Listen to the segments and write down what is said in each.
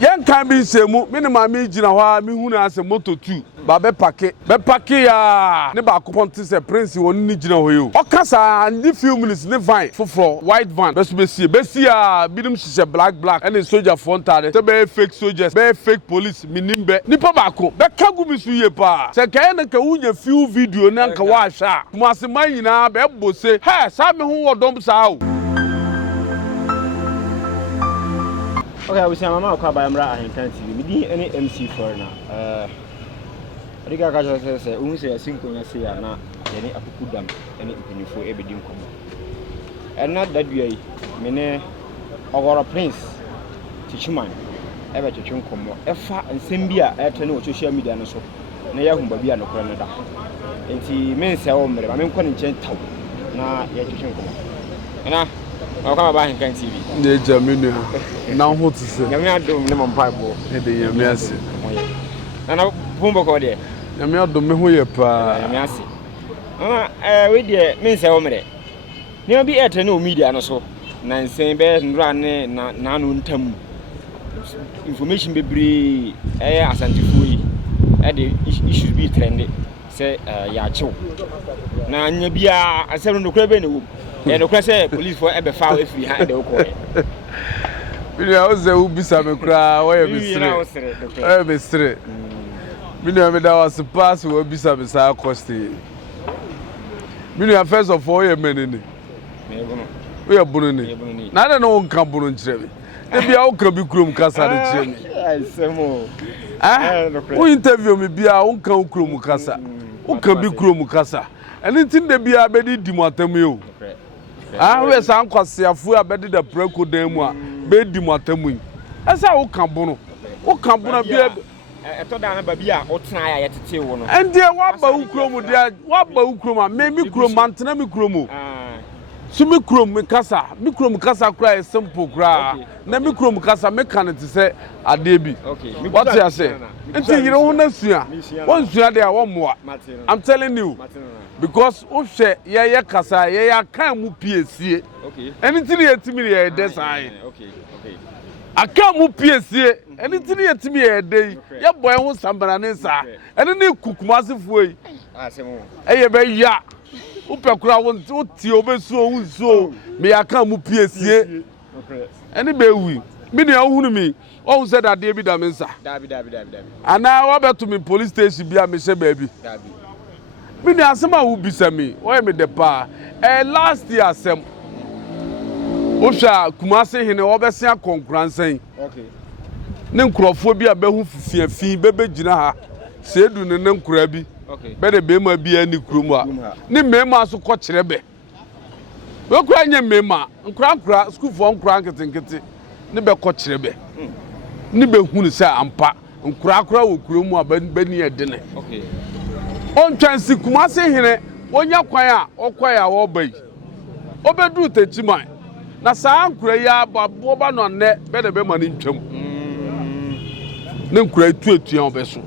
Yan can be semu, minimum me jina me who has a moto too. Babe pake ya ne ba kupon se prince won ni jina hoyo. Okasa ndi few minutes ne fine for white van. Besi ya bidim sise black and soldier frontale. Se be fake soldiers, be fake police minimbe. Nipa ba ko be kagu mi su ye pa. Se kaye na ka unye few video na nka wa sha. Kuma se man nyina be bose. He sa me hu wodom sa o. Okay, we say mama kwa ba mra ahenkan TV. Me di any MC for na. Riga ka say unhu say asinko nya say na ye ni akukudam any mpanyifo e bedi nkomo. And not that way me ne ogoro prince Techiman e be twetwe nkomo. E fa nsem bi a e tene o social media no so. Na ya humba bi a no kora no da. Enti me nse wo mre ba me nko ne nchen taw na ye twetwe nkomo. Na Okama ba Henkan TV. Ne jaminu na ho tse. Nyame adom ne mompa bo. E de nyame ase. Na bumbo ko de. Nyame adom me ho ye pa. Nyame ase. We de me nse wo mere. Ne obi ete na o media no so. Na nsen be ndura ne na no ntam. Information bebre asantifo yi. The issues be trending. Say ya chiw. Na nya bia asem no kura be na wo. And the question police for ever foul if we had the okay. We are also Ubisa Mekra, where we straight. We know that was a pass who Ubisa Mesa Costi. We are first of all, men. We are Bunny. Not no one can Bunny Chevy. Maybe I can be Krum Casa. Who interview me be our own Krum Casa? Who can be Krum Casa? Anything they be a bedi Dimotemu. We san kwase afu abedi da preko dan mu a be di matamu esa wo kambono bia eto da na ba bia o tena ya yetete wo no ende wa ba ukrom dia wa ba ukrom a me mikrom antena mikrom so mikrom kasa kra simple kra na mikrom kasa me kan te se ade bi what you say enti yire ho na sua won sua de a wo moa I'm telling you because ohwe ye kasa ye kan mu piesie anything ye timi ye de sai aka mu piesie anything ye timi ye de ye boy ho sambara ne sa ene ne kukumasefo yi eye be ya upekura won ti obesu ohun so me aka mu piesie ene be wi me ne ohunu mi ohun said that dey bi da me nsa dabi ana wa beto me police station bia me she baabi dabi me ne asema wo bisa me why me de pa last year asem osha kumase hene wo be sia konkuransan ne nkrofo bi abehu fifiafi bebe gina ha se du ne nkura bi be de be ma bi ani krom a ne mema so ko kirebe we kura nya mema nkura school for nkura nketenkete ne be ko kirebe ne be hunu se ampa nkura wo krom a bani edene on chansi kumase hene wonya kwan a okwaya wo bai obedu Techiman na saa nkura ya babo ba no ne be de be ma ne ntwam ne nkura tuatua obeso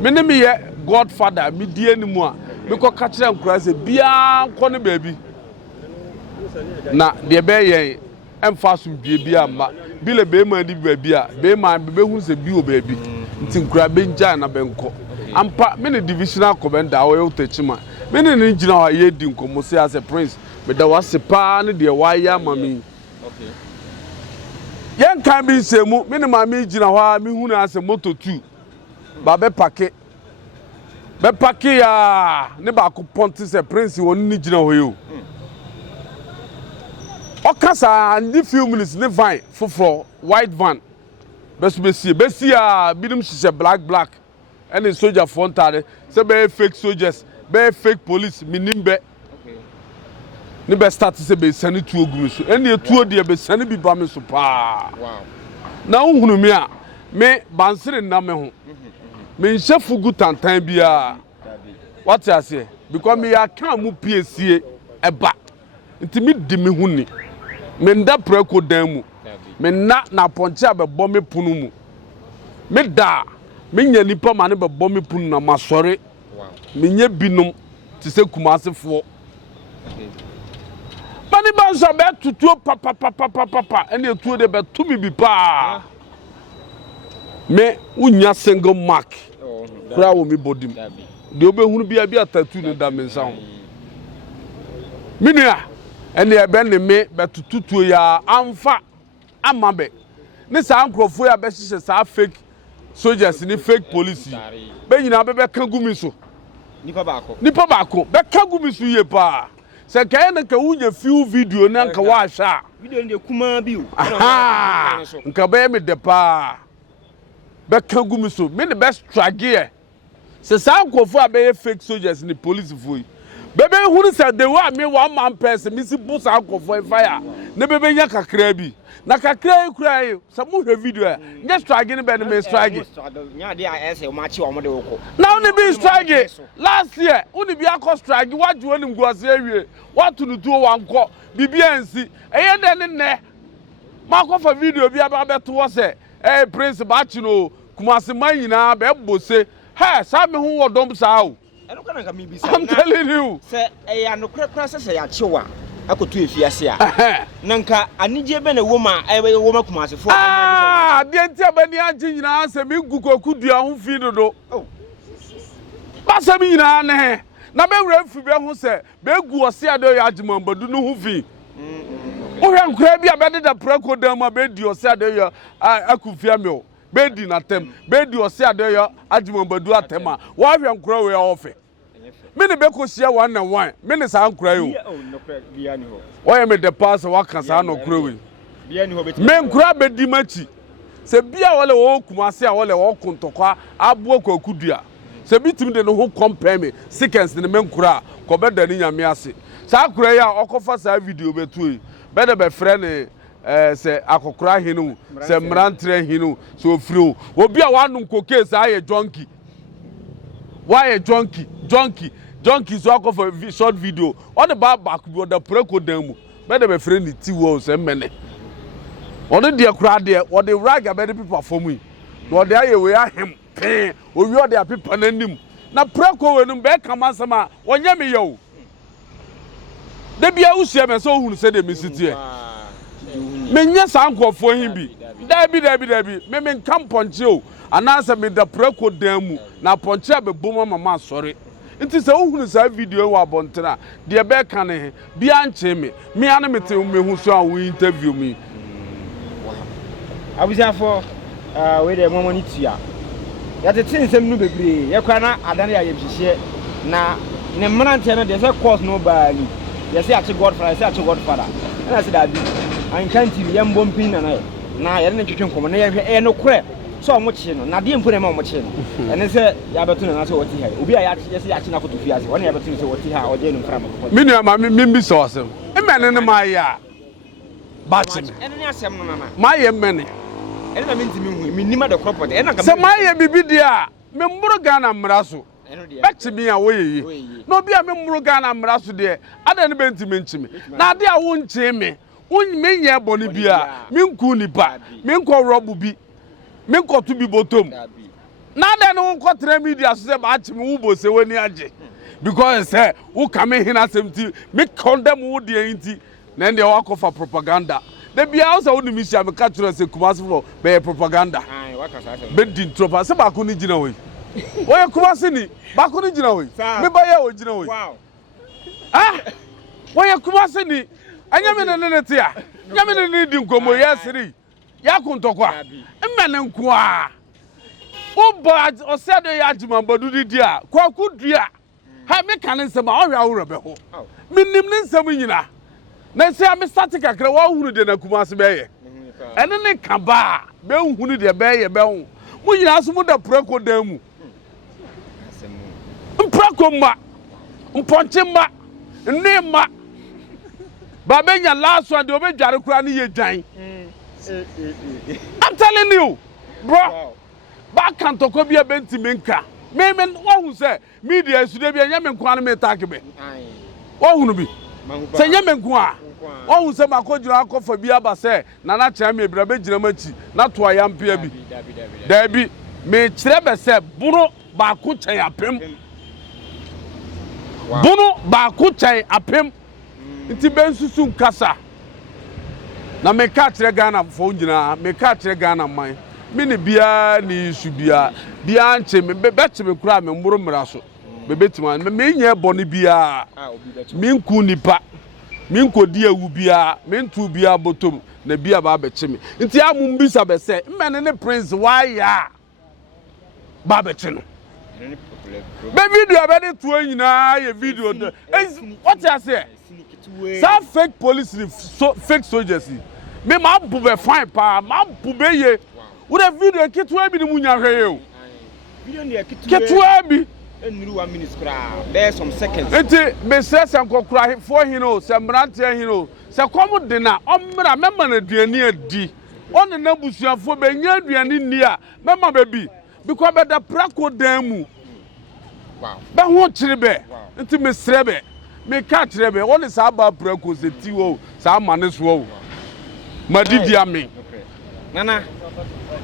me ne me ye godfather me die ni mu a me ko ka kire nkura se bia nko ne baabi na de be ye emfa so bia ma bi le be ma di baabi a be ma be hu se bi o baabi nti nkura be nja na be nko ampa me ne divisional commander wo Techiman me ne ne gina wa ye di nkomo se as a prince me da wase pa ne de wa ya mami yan kan bi semu me ne mami gina wa me hu na as a moto 2 ba be pake ya ne ba ko ponti se prince won ni gina hoyo okasa ndi few minutes ne fine for white van besi ya bidim sise black and soldier frontale say be fake soldiers be fake police minimbe ne be start say be sani tuo gumi so ene tuo de be sani bi ba me so pa na unhunu me a me bansere na me ho me nchefu gu tantan bia what you say because me ya kan mu piesie eba nti me di me huni me nda preko dan mu me na ponche abebo me punu mu me da me nya nipa ma ne bebo me punu na masore me nya binom ti se kumasefo mani banso be tutuo papa ene tuo de be tumi bi pa me unya single mark kura wo me bodim de obehunu bia bia tattoo no da me nsa ho minua ene ebe ne me betututuo ya amfa amabe ne sa ankrofo ya be hihye sa fake soldiers ni fake police be nyina be ka gumi so nipa baako be ka gumi so ye pa se kae na ka wunya few video na nka wa hwa video ne kuma bi o nka be me de pa be ka gumi so me the best strage se sa ankrofo a be fake soldiers ni police fo bebe hunu said the way me one man person me si boost ankrofo fire ne bebe nya kakra bi na kakra e kura e se mo hwe video e nya strage ne be ne me strage nya de a ese o ma chi o mo de wo ko now ne be strage last year uni bi akọ strage waju oni nguase awie watu nutuo wanko bibia nsi eye de ne ma akọ fa video bi aba beto wo se prince ba chi no kumase man nyina be bose ha sa me hu wodom sa o I'm telling you say anokrakra say ya chewa akotu efiase a nanka anije be na woma woma kumase fo de ntia bani agi nyina se me gukoku dua ho fi dodo ba se mi nyina ne na be wura fi be ho se be gu ose ade ya agimambadu no ho fi o hwe nkra bi abede da prako dan ma be di ose ade ya akufia me o be di na tem be di ose ade ya agimambadu atema wa hwe nkra we ofe me ne be ko sia one na one me ne sa nkra yo o me de pass wa kan sa no kra we me nkra be di machi se bia wole wo kumase a wole wo kontokwa abo kwakudua se bitim de no ho compare me seconds ne me nkra ko be da ni nyame ase sa kra ya okofa sa video betu be de be frɛ ne se akokora hinu se mrantre hinu so ofiro obi a wanu nkoke sa aye junkie why a junkie so akọ for short video on the back bi the preko demu be de be frɛ ni ti wo se mene on the kra de o the rag abede people for me no de aye we ahem pen o wi o de apepa nanim na preko we no be kama sama wonya me yo de bia usia me so hunu se de me sitie me nya sa ankofo hin bi dabi me nkam ponche o anasa me da preko demu na ponche abebom mama sorry nti se ohunu sa video wa bontena de be ka ne bia nche me ane mete me hu so a we interview me abusia for we de momo ni tia ya te tinsem nu bebre ye kwa na adane ya yebhihye na ne mrante no de se course no ba ni ye se ache godfather na se da bi an kanti ye mbompin na ye ne twetwe nkomo na ye hwe no kore so mo chi no na de mpo ne ma mo chi no ene se ya beto na so woti ha obi a ya se ya chi na foto fiase wona ya beto se woti ha oje no mfra ma ko me nua ma me bi so asem e mene ne ma ya ba chi me ene ne asem no na ma ye mene ene na minti mi hu mi nima de property ene ka se ma ye bibi dia me mburo Ghana mra so be chi me ya wo ye no obi a me mburo Ghana mra so de ada ne benti me nchi me na ade a wo nchi me me nye boni bia me nku nipa me nko robu bi me nko tu bi botom na de no nko tre media so se ba chi me wo bo se wani age because say wo kame hina semti me condemn wo de enti na de wa for propaganda de bia wo se wo nimi sia me ka tro se kumase for be propaganda waka sa be din tropa se ba ko ni gina we wo ye kumase ni ba ko ni gina we me ba ye wo gina we wow wo ye kumase ni anya me ne tia nya me ne di nkomo yesiri ya kuntokwa mmene nko a oba osedo ya agimambadu di a kwaku dua ha me kan nsem a ohwa worobe ho minnim ne nsem nyina na se am start kakra wa hunu de na kumase be ye ene ne kaba be hunu de be ye be hu mu nyina so mu da preko dan mu preko ma mponche ma ne ma ba benya last one de obedware kura ne ye dwan I'm telling you bro wow. Ba kan to ko bia benti menka me wo hu se media su de bia nya me nko an me tag be wo hu no bi se nya me nko a wo hu se makodjira akofa bia ba se na na kya me bra be gira machi na to ayampia bi dabi me kire be se bunu ba ko kyan apem bunu ba ko kyan apem nti ben susu nkasa na me ka kire Ghana fo nyina me ka kire Ghana man mini bia ni issue bia nche me beche me kura me mboro mra so me betima me nya boni bia me nku nipa me nkodi awu bia me ntu bia botom na bia ba beche me nti amum bisa be se mmene ne prince why ya ba beche no be video be de to nyina ye video what you say some fake police fake soldiers me ma bu be fine pa ma bu be ye wo the video kitwa bi ni munya hwe o video ne kitwa bi enuru 1 minute kra there some seconds enti me stress nkokura for hino se mrante hino se kom de na omra mema na aduani adi on na busuafo be nya aduani ni a mema be bi because be da prako dan mu wow be ho kire be enti me srebe me ka kire be won sa ba prako se ti wo sa mane so wo madidi ame nana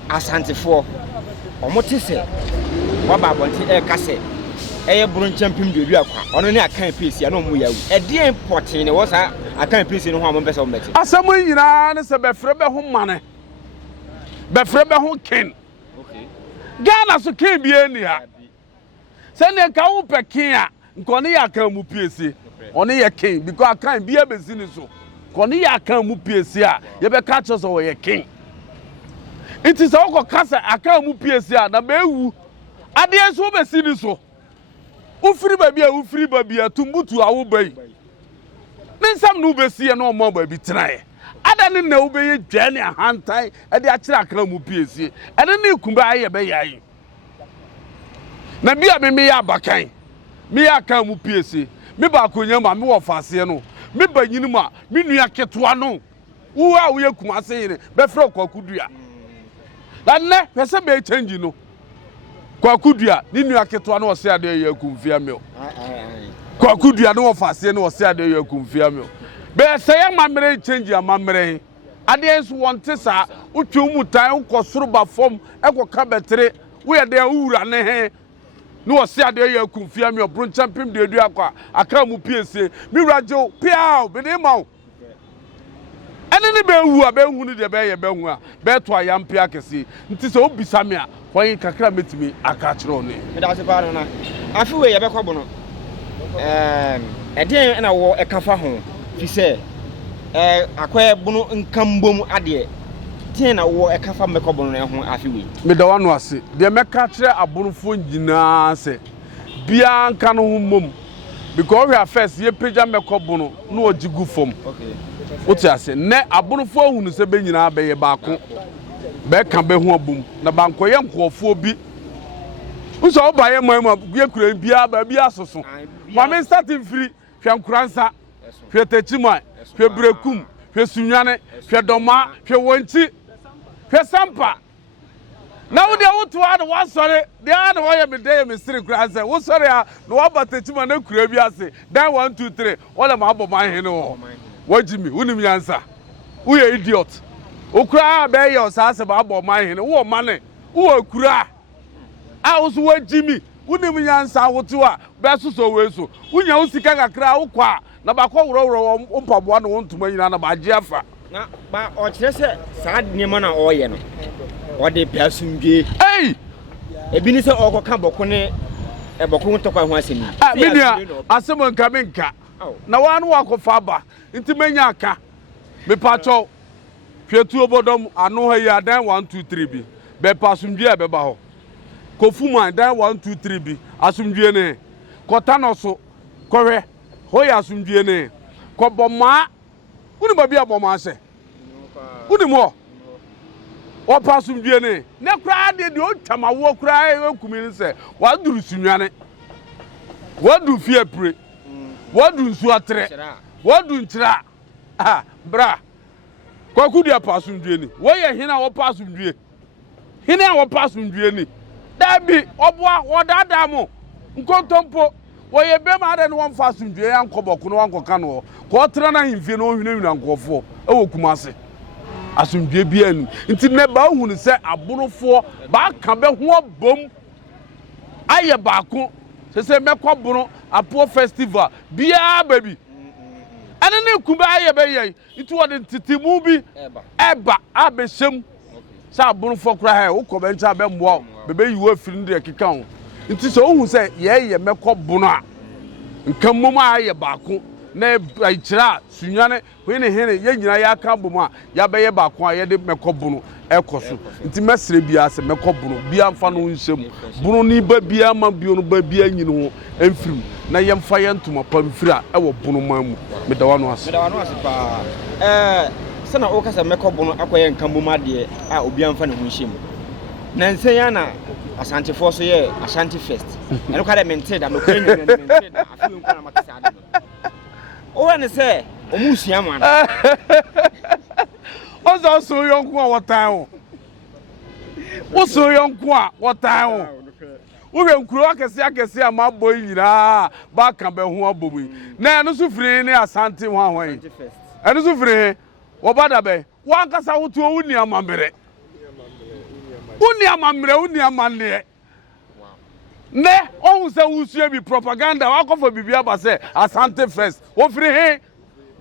asantefo omote se wa ba bonti e ka se eye buru champim de du akwa ono ne akan pesi na omu yawu e de important ne wo sa akan pesi no ho amon pese ombeti asamo nyina ne se be frɛ be ho mane be frɛ be ho ken okay Ghana so ken bi eni ha se ne ka wo pe ken a nko ne ya kan mu pesi ono ye ken because akan bi abezi ni so ko ne ya kan mu pesi a ye be ka cho so wo ye ken it is all kasa akan mu pesi a na be wu ade so be si ni so ufiri ba bia ufiri ba bia tumbutu awo bai ninsam no be sie no mo ba bi trae ada ne na wo be ye dwane ahantan e de akira akan mu pesi ene ne kumba aye be yayi na bia me ya bakan me ya akan mu pesi me ba konya ma me wo fase no me ba nyini ma me nua ketoa no wo a wo ye kumase yire be fra kwakudua na ne pese be change no kwakudua ni nua ketoa no ose ade ye kumfia me kwakudua no fase no ose ade ye kumfia me be se ya mamre change amamre ade enso wonte sa utwe mu tan ukosoro ba fom ekoka betere wo ye de awura ne he no ose ade ye kumfia me obro champim de du akwa aka mu piese mi rajo piao be ne mawo ene ne be wu a be hu ne de be ye be hu a be to ayampia kese nti se obisa me a wọ́n kakra metimi aka kire oni me da se pa na afi we ye be kọ bono den na wo ekafa ho fi se akwa bono nkambom ade den na wo ekafa me kọ bono na ho afi we me da wano ase de me ka kire abonfo nyina se bia nka no ho mom because we are first ye page me kọ bono no ojigu fom okay oti ase ne abonfo hunu se be nyina be ye baako be kan be ho abum na banko ye nkofo bi nso obaye mama ye kura bia ba bia soso ma me starting free hwe nkuransa hwe Techiman hwe brekum hwe sunwane hwe doma hwe wonchi hwe sampa na wo de woto a no wasore de a no ye me de me siri kuransa wo sore a no waba Techiman na kura bi ase dan 1 2 3 wala ma abo man he no wajimi unim yansa wo ye idiot okura be ye osase ba abo man he no wo mane wo akura a wo so wajimi unim yansa woto a be soso we so unya usika kakra wo kwa na ba ko woro mpaboa no ntuma nyina na ba age afa na ba o kire se sa de ma na o ye no o de piasumdwe ebi ni se o ko ka boko ne e boko to kwa ho asemi media asemo nka menka na wa no akofa ba nti menya aka me pacho hwetu obodom ano ha ya dan 1 2 3 bi be pasumdwe e be ba ho kofuman dan 1 2 3 bi asumdwe ne kota no so kowe ho ya asumdwe ne ko boma uni ba bia boma se uni mo o pasumdwe ne kura de o tamawo kura e kumi ne se wa duru sunwane wa du fie pre wa du nsu atre wa du nchira bra kwa kudia pasumdwe ni wo ye hina wo pasumdwe hina wo pasumdwe ni dabi oboa wo dada mo nkontompo wo ye be ma de no won fasumdwe ya nkoboko no wankoka no ko tra na himfie no hwina nkofo e wo kumase asumdwe bia ni nti ne ba hu ne se aborofo ba ka be ho bom aye baako se mekoboro apo festival bia baby ene ne kumba aye be ye nti wo de titimu bi eba abeshem sa abunu fo kra ha wo ko be ncha be mboa bebe yiwo afiri ndi ekeka ho nti so ohun se ye mekọ bunu a nkamum a ye baako na ayira sunwane we ne hene ye nyina ya ka bomu a ya be ye baako a ye de mekọ bunu ekoso nti mesre bia se mekọ bunu bia mfa no nsem bunu ni ba bia ma bio no ba bia nyine ho emfirim na ye mfa ye ntoma pamfiri a ewo bunu mamu medawa no ase pa sana o kasa mekọ bunu akoye nkamum ade a obi amfa ne ho nhyem na nsenya na Asante for so ye Ashanti first. I look at them and say that no Kenyan and I feel kind of makasada. Oh, and say, Omusia man. What's also young what time? What's so young what time? We can croak as I can see my boy back and be who boy. Now, no suffering Asante one way. And no suffering. What about that? One cast out to Unia Mamere. Unia mamre ne on se usu bi propaganda wa ko for bibia ba se Asante first wo free he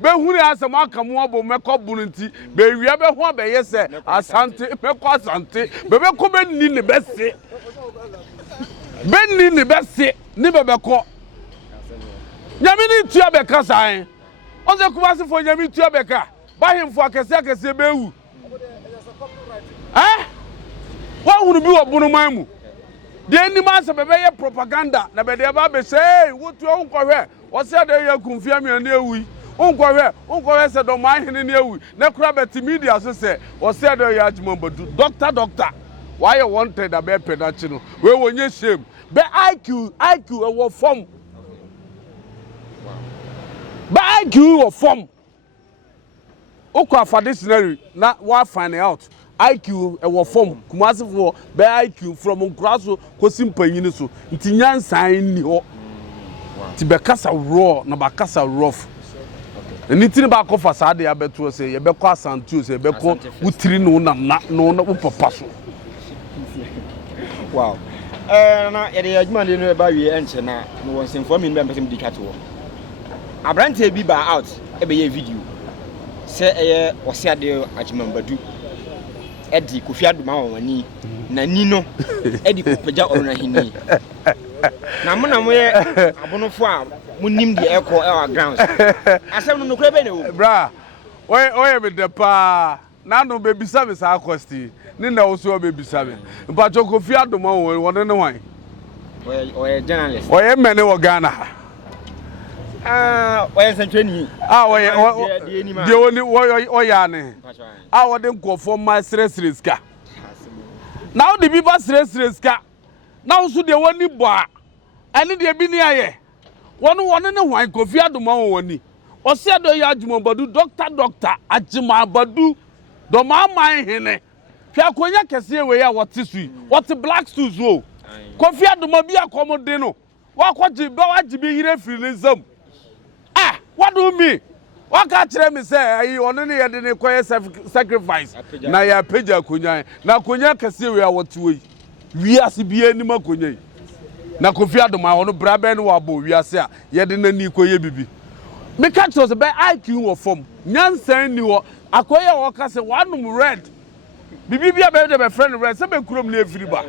be huri asem akamu abo mekọ bunu nti be wia be ho be yese Asante mekọ Asante be ko be ni ne bese ni be ko nyami ni tua be ka san on se kuma se fo nyami tua be ka ba hemfo akese be wu wa hunu bi wo bunu mamu de ni ma se bebe ye propaganda na be de ba be say wotu onkohwe wo se de ye kumfia me na ewi onkohwe se do ma hene na ewi na kura bet media so se wo se de ye ajuma badu doctor why you wanted da be pedachi no we wonye shame be IQ e wo form be IQ wo form okwa for this scenario na wa find out IQ e wo form kumase for be IQ from nkraso kosi mpanyini so nti nyansan ni ho ti be kasa raw na ba kasa rough ni tiri ba ko fasade ya beto se ye be ko Asante se be ko utiri no na papa so wow na ye de adwuma de no ba wie enche na no won semfo mi no be mpem dikato abrante bi ba out e be ye video se eye osiade ajimambadu edi Kofi Adoma wani na ni no edi kopeja orunahini na mo ye abonofo a munim de eko e wa grounds asem no kure be ne wo bra oye be de pa na no be bisa me sa question ni na wo so be bisa me mpa cho Kofi Adoma woni ne wan oye journalist oye mene wo Ghana oye sentweni oye de woni oya ne wo de nkofo ma sresreska na wo de bi ba sresreska na wo so de woni bo a ene de bi ni aye woni ne hwan Kofi Adoma woni o se do ya ajumabadu doctor ajumabadu do ma hene hwa konya kese we ya wote sui wote black stools wo Kofi Adoma bi akomode no wa kwaji ba waji bi hire filism what do you mean? What catch me say I only need the sacrifice. Na ya peja kunya. Na kunya kase we what we. We as bi anima kunya. Na Kofi Adoma ono brabe no wabo we as ya ye de nani koye bibi. Me catch us be IQ wo form. Nyansan ni wo akoye wo kase wanum red. Bibi bia be de friend red se be kurom na efiri ba.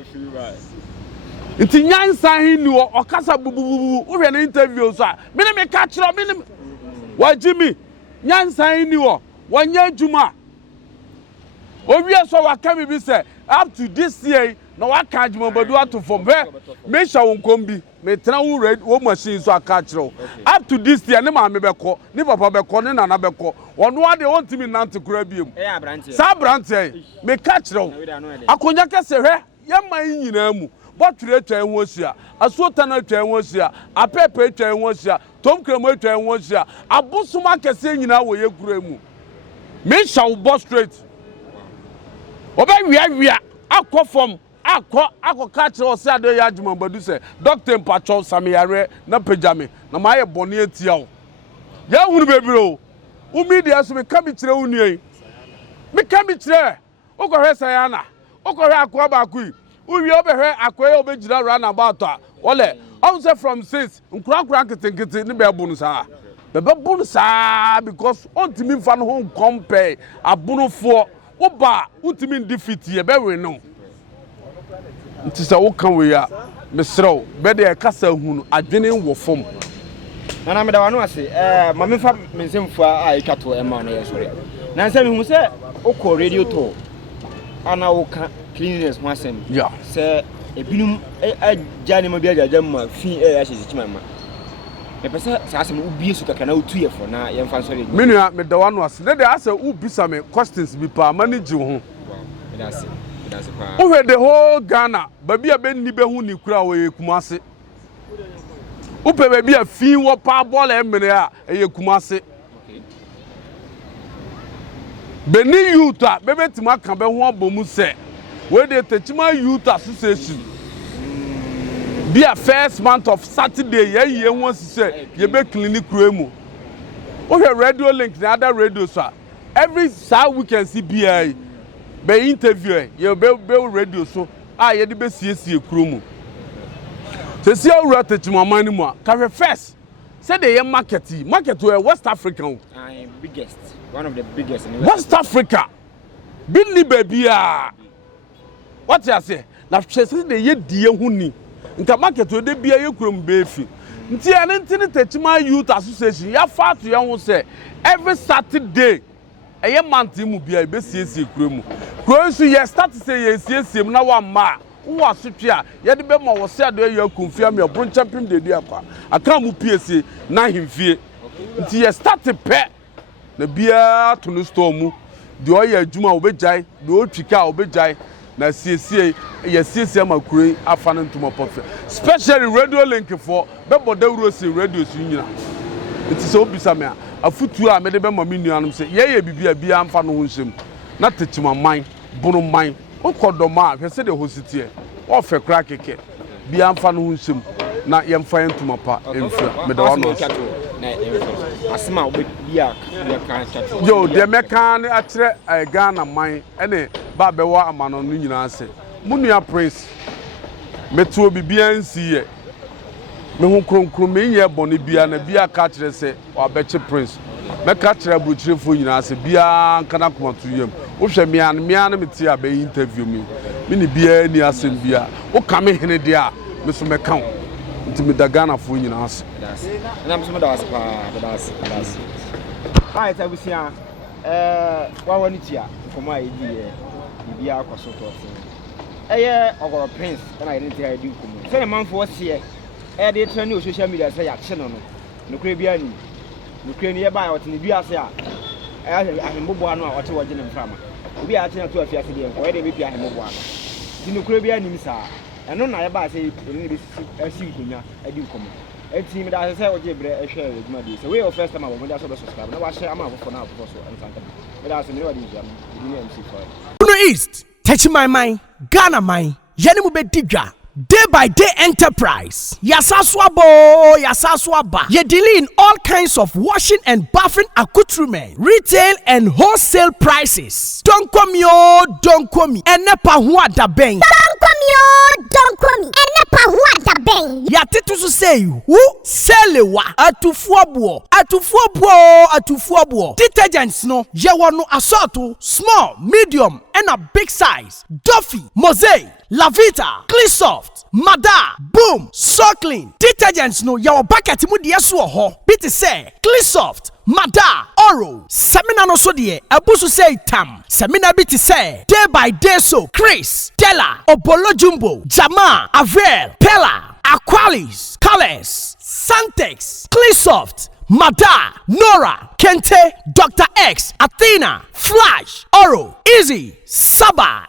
Nti nyansan ni wo okasa bububu wo hwe na interview so a me catch ro me Wajimi nyansan ni wo wanya adwuma owie so waka mi bi say up to this year na waka adwuma badu ato form me sha wonkom bi me tena wo red wo machine so aka kire up to this year ne ma me beko ne papa beko ne nana beko wono ade wontimi nante kura biem sa brante me ka kire akonya kese hwe ye man nyina mu boture twa enwosia asuota na twa enwosia apepe twa enwosia tomkremo twa enwosia abosuma kese nyina wo ye kura mu me shall boss straight oba wia akofom akọ catch o se ado ya adwuma badu se doctor mpacho samiyare na pejame na ma ye bone atia o ya hunu bebiro u media so me ka bi kire unie me ka bi kire o ko hwesa ya na o ko hwe akọ ba ku uwi obehwe akoye obegira run about a wole on say from 6 nkura ketenkete ni be bunu saa bebe bunu saa because ontimi mfa no ho compare abunofo Oba ultimate defeat ye be we no. Nti se wo kan we ya mesrew be de kasa hunu adwene wo fom. Na me da wano ase ma me fa mensemfu a etwato e ma no ye sori. Na nse me hu se okọ radio to ana wo ka cleanliness ho asem. Yeah. Se ebinum ajane ma bia jaja ma fi ya hye Techiman ma. Me pese sa asem ubie su kaka na otu ye fo na ye mfa sori. Me nua me da wano ase. De ase ubisa me questions bi pa manage ho. Me da ase. Over the whole Ghana, baby a ben nibe hu ni kura we Kumase. Upe baby a fin wo pa ball emene a eye Kumase. Okay. Beni youth bebe tima kan be ho abomu se. We dey Techiman Youth Association. Be a first month of Saturday ye hu say ye be clinic kura mu. Over radio link na other radio so. Every Saturday we can see BI. Be interview ye be radio so ye de be siesie kuro mu se sia ura Techiman mani mu ka first say the market we West African biggest one of the biggest in West Africa binni babia what you say na hwese de ye die hu ni nka market we de bia ye kuro mu be fi nti ene ntini Techiman Youth Association ya fa to ye hu say every Saturday eye month mu bia be siesie kuro mu kuro so ye start say ye siesie mu na wa ma wo asotwe a ye de be ma wo se ado ye akonfia me bron champion de dia pa aka mu PSA na himfie nti ye start pe na bia to no store mu de o ye adwuma wo be jai de o twika wo be jai na siesie ye siesie ma kuro afa no ntuma perfect specially radio link for be boda wuro si radio so nyina nti so obisa me afutu a me de be ma me nuanom se ye bibia bia amfa no ho nsem na Techiman man bunu man okodoma hwese de hositie o fe kra keke bia amfa no ho nsem na ye mfa entuma pa emfia me de wano asema obia ya kan chato yo de meka ne akyere Ghana man ene ba bewa amano no nyina ase munua prince metuo bibia nsiye me hu kronkron me nye bone bia na bia ka kyere se obeche prince me ka kyere buchirefo nyina ase bia nkana komato yem wo hwe mian meti abe interview me ni bia ni asem bia wo ka me hene dia me so me kan nti me da Ghana fo nyina ase na me so me da ase pa da ase ai ta busia wa wani tia komo ayi bia akwaso to eye ogoro prince na identity ID komo se ne manfo se de trend on social media say ya che no nokure bia ni nokure ni ye ba ya ni bia se a ahembobo ano a wote woje ne mframa obi a che na to afia se de ko ye de be bia ahembobo ano di nokure bia ni misa eno na ye ba se ni be asi nkonya adi nkomo enti me da se woje bre ehwe eduma di se we your first time abo mo da so be subscribe na wa share ama afofo na afofo so ensanka me da se me wadi jam di ni MC4 Uno East Techiman man Ghana man yene mu be digwa Day by day enterprise. Yasaswaba. Ye deal in all kinds of washing and bathing accoutrement, retail and wholesale prices. Don't come yo, don't come me. Enepa huwa da bang. Don't come yo, don't come me. Enepa huwa da bang. Ya titu su say who selewa atufuabuo. Detergents no ye wanu assortu small, medium and a big size. Duffy, Mosaic, Lavita, Cleansoft, Mada, Boom, So Clean. Detergents no yaw bucket mu de so ho. Biti say Cleansoft, Mada, Oro. Semina no so de abusu say tam. Semina biti say day by day so Chris, Della, Obolo Jumbo, Jama, Avel, Pella, Aqualis, Colors, Santex, Cleansoft, Mada, Nora, Kente, Dr. X, Athena, Flash, Oro, Easy, Saba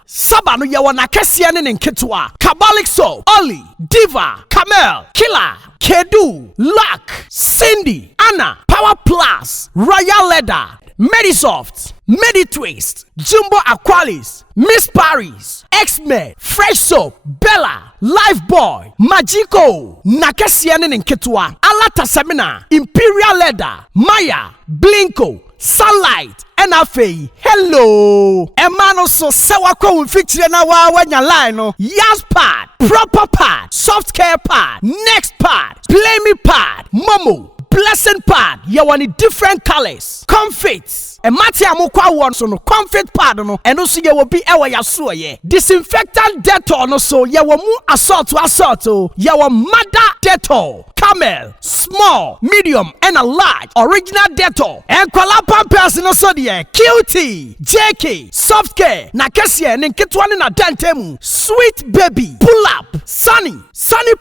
no yawana kesiane nketwa, Kabalik Soap, Oli, Diva, Camel, Killer, Kedu, Luck, Cindy, Anna, Power Plus, Royal Leather, Medisoft, Meditwist, Jumbo Aqualis, Miss Paris, X-Men, Fresh Soap, Bella, Lifebuoy, Magico, Nakesiane Nketwa, Alata Semina, Imperial Leather, Maya, Blinko, Sunlight, NFA, hello. Emano so sewako feature na wa wanya line no. Yas pad, proper pad, soft care pad, next pad, play me pad, Momo, blessing pad. You want different colors, comfits, Ematia mo kwa won so no comfort pad no eno so ye wo bi ewo ya so ye. Disinfectant Dettol no so ye wo mu assault ye wo mother Dettol, Camel, small, medium and a large original Dettol. And kwala pampers no so de QT, JK, soft care, na kese ne nketwa ne na dantemu. Sweet baby, pull up, sunny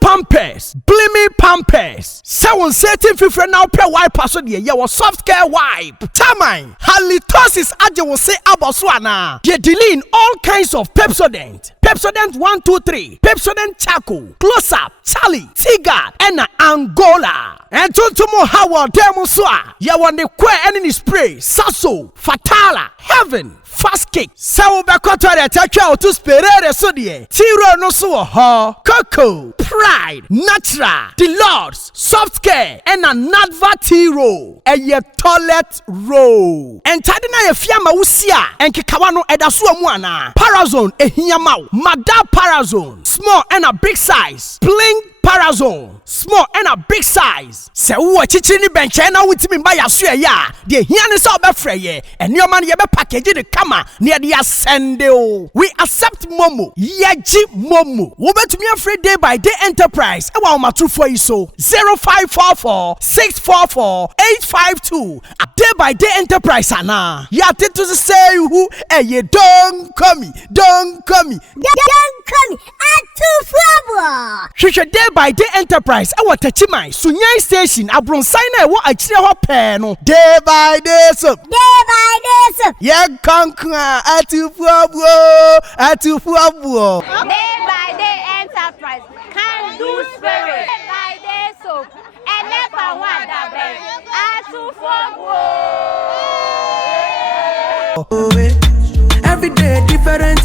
pampers, blimmy pampers. Sewon setting fifre now pe wipe so de ye wo soft care wipe. Techiman, halitosis aje wo say aboswana. They dealing all kinds of Pepsodent 123, Pepsodent Charcoal, Close Up, Charlie, Tigard, and Angola. And Tuntumo Howard Demuswa, ya want the queer enemy spray, Sasso, Fatala, Heaven, Fast Kick, Sao Bacotoria, Takao to Sperere Sodie, Tiro no so ha, Coco, Pride, Natural, The Lords, Soft Care, and a Nadva Tiro, and your toilet roll. And Tadina Fiamma Usia, and Kikawano Edasua Muana, Parazone, a Hiamau, Mada Parazone, small and a big size, Bling Parazone, small and a big size. Se wo chichini bench na wutimi ba ya so ya. De hia ne sa obefre ye. Eni man ye be package de kama na de asende o. We accept Momo. Yeji Momo. Wo betumi afre day by day enterprise. E wa Otumfuo yi so 0544 644 852. A day by day enterprise ana. Ya to say who ye don't come me. Don't come me. Otumfuo. Hwehwe day by day enterprise e wa Techiman Sunyan station abronsan na e wo akire ho pe no day by day so ye kankra Otumfuo day by day enterprise can do spirit day by day so and never want that Otumfuo every day different